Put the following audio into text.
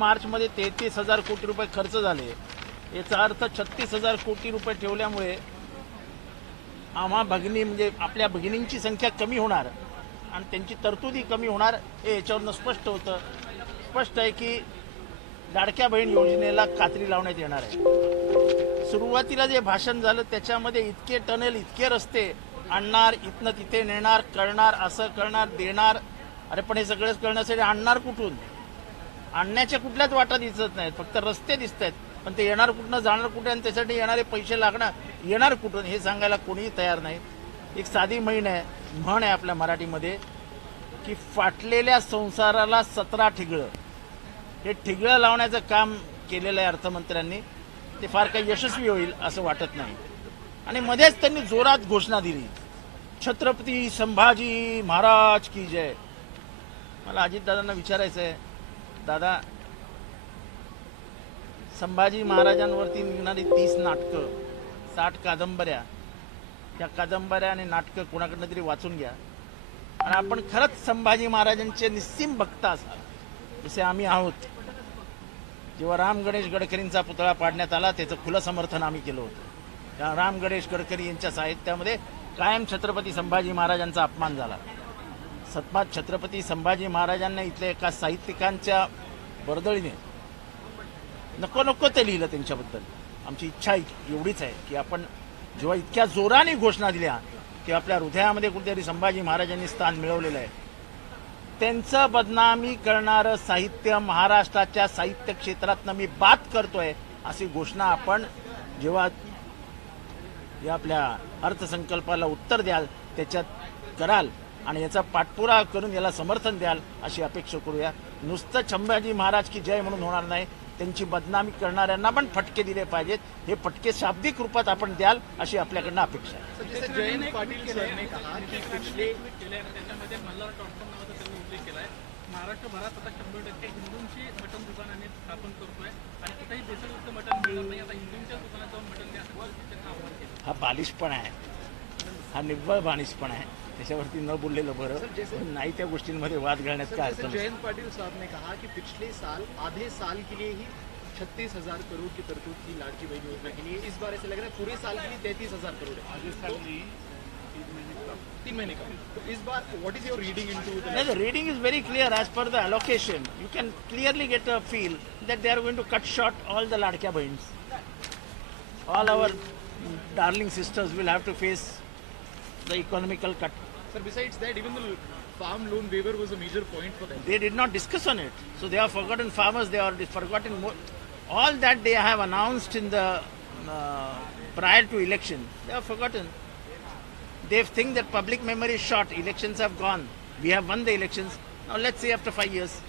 मार्चमध्ये तेहतीस हजार कोटी रुपये खर्च झाले. याचा अर्थ छत्तीस हजार कोटी रुपये ठेवल्यामुळे आम्हा भगिनी म्हणजे आपल्या भगिनींची संख्या कमी होणार आणि त्यांची तरतुदी कमी होणार हे याच्यावरनं स्पष्ट होतं. स्पष्ट आहे की लाडक्या बहीण योजनेला कात्री लावण्यात येणार आहे. सुरुवातीला जे भाषण झालं त्याच्यामध्ये इतके टनेल इतके रस्ते आणणार इथनं तिथे नेणार करणार असं करणार देणार. अरे पण हे सगळंच करण्यासाठी आणणार कुठून? आणण्याच्या कुठल्याच वाटा दिसत नाहीत. फक्त रस्ते दिसत आहेत पण ते येणार कुठनं जाणार कुठे आणि त्यासाठी येणारे पैसे लागणार येणार कुठून हे सांगायला कोणीही तयार नाही. एक साधी म्हण आहे म्हण आहे आपल्या मराठीमध्ये की फाटलेल्या संसाराला सतरा ठिगळं. हे ठिगळं लावण्याचं काम केलेलं आहे अर्थमंत्र्यांनी. ते फार काही यशस्वी होईल असं वाटत नाही. आणि मध्येच त्यांनी जोरात घोषणा दिली. छत्रपती संभाजी महाराज की जय. मला अजितदादांना विचारायचं आहे दादा संभाजी महाराजांवरती निघणारी तीस नाटकं साठ कादंबऱ्या त्या कादंबऱ्या आणि नाटकं कोणाकडनं तरी वाचून घ्या. आणि आपण खरंच संभाजी महाराजांचे निस्सीम भक्त असाल जसे आम्ही आहोत. जेव्हा राम गणेश गडकरींचा पुतळा पाडण्यात आला त्याचं खुलं समर्थन आम्ही केलं होतं. त्या राम गणेश गडकरी यांच्या साहित्यामध्ये कायम छत्रपती संभाजी महाराजांचा अपमान झाला. सतपात छत्रपती संभाजी महाराजांना इथल्या एका साहित्यिकांच्या वर्दळीने नको नको ते लिहिलं त्यांच्याबद्दल. आमची इच्छा एवढीच आहे की आपण जेव्हा इतक्या जोराने घोषणा दिल्या की आपल्या हृदयामध्ये कुठेतरी संभाजी महाराजांनी स्थान मिळवलेलं आहे त्यांचं बदनामी करणारं साहित्य महाराष्ट्राच्या साहित्य क्षेत्रातनं मी बात करतोय अशी घोषणा आपण जेव्हा या आपल्या अर्थसंकल्पाला उत्तर द्याल त्याच्यात कराल आणि याचा पाठपुरावा करून याला समर्थन द्याल अशी अपेक्षा करूया. नुसतं संभाजी महाराज की जय म्हणून होणार नाही. त्यांची बदनामी करणाऱ्यांना पण फटके दिले पाहिजेत. हे फटके शाब्दिक रूपात आपण द्याल अशी आपल्याकडनं अपेक्षा आहे. महाराष्ट्रभरात आता शंभर टक्के हिंदूंची दुकान आम्ही स्थापन करतोय. आणि कुठेही नाही. आता हिंदूंच्या दुकानात जाऊन घ्या. आव्हान केलं हा बालिशपणा आहे. हा निव्वळ बालिशपणा आहे. त्याच्यावरती न बोललेलं बरं पण नाही त्या गोष्टींमध्ये वाद घालण्यात सर, काय जैसे अर्थ नसतो. जयंत पाटिल साहब ने कहा कि पिछले साल आधे साल के लिए ही छत्तीस हजार करोड़ की तरतूद की लाडकी बहन योजना के लिए इस बार ऐसे लग रहा है पूरे साल के लिए तैतीस हजार करोड़ है तीन महीने का तो इस बार what is your reading into No, the reading is very clear as per the allocation. You can clearly get a feel that they are going to cut short all the Ladkya Bahins. All our darling sisters will have to face the economical cut. Sir, besides that, even the farm loan waiver was a major point for them. They did not discuss on it. So they have forgotten farmers, they are forgotten. All that they have announced in the uh, prior to election, they have forgotten. They think that public memory is short. Elections have gone. We have won the elections. Now let's see after five years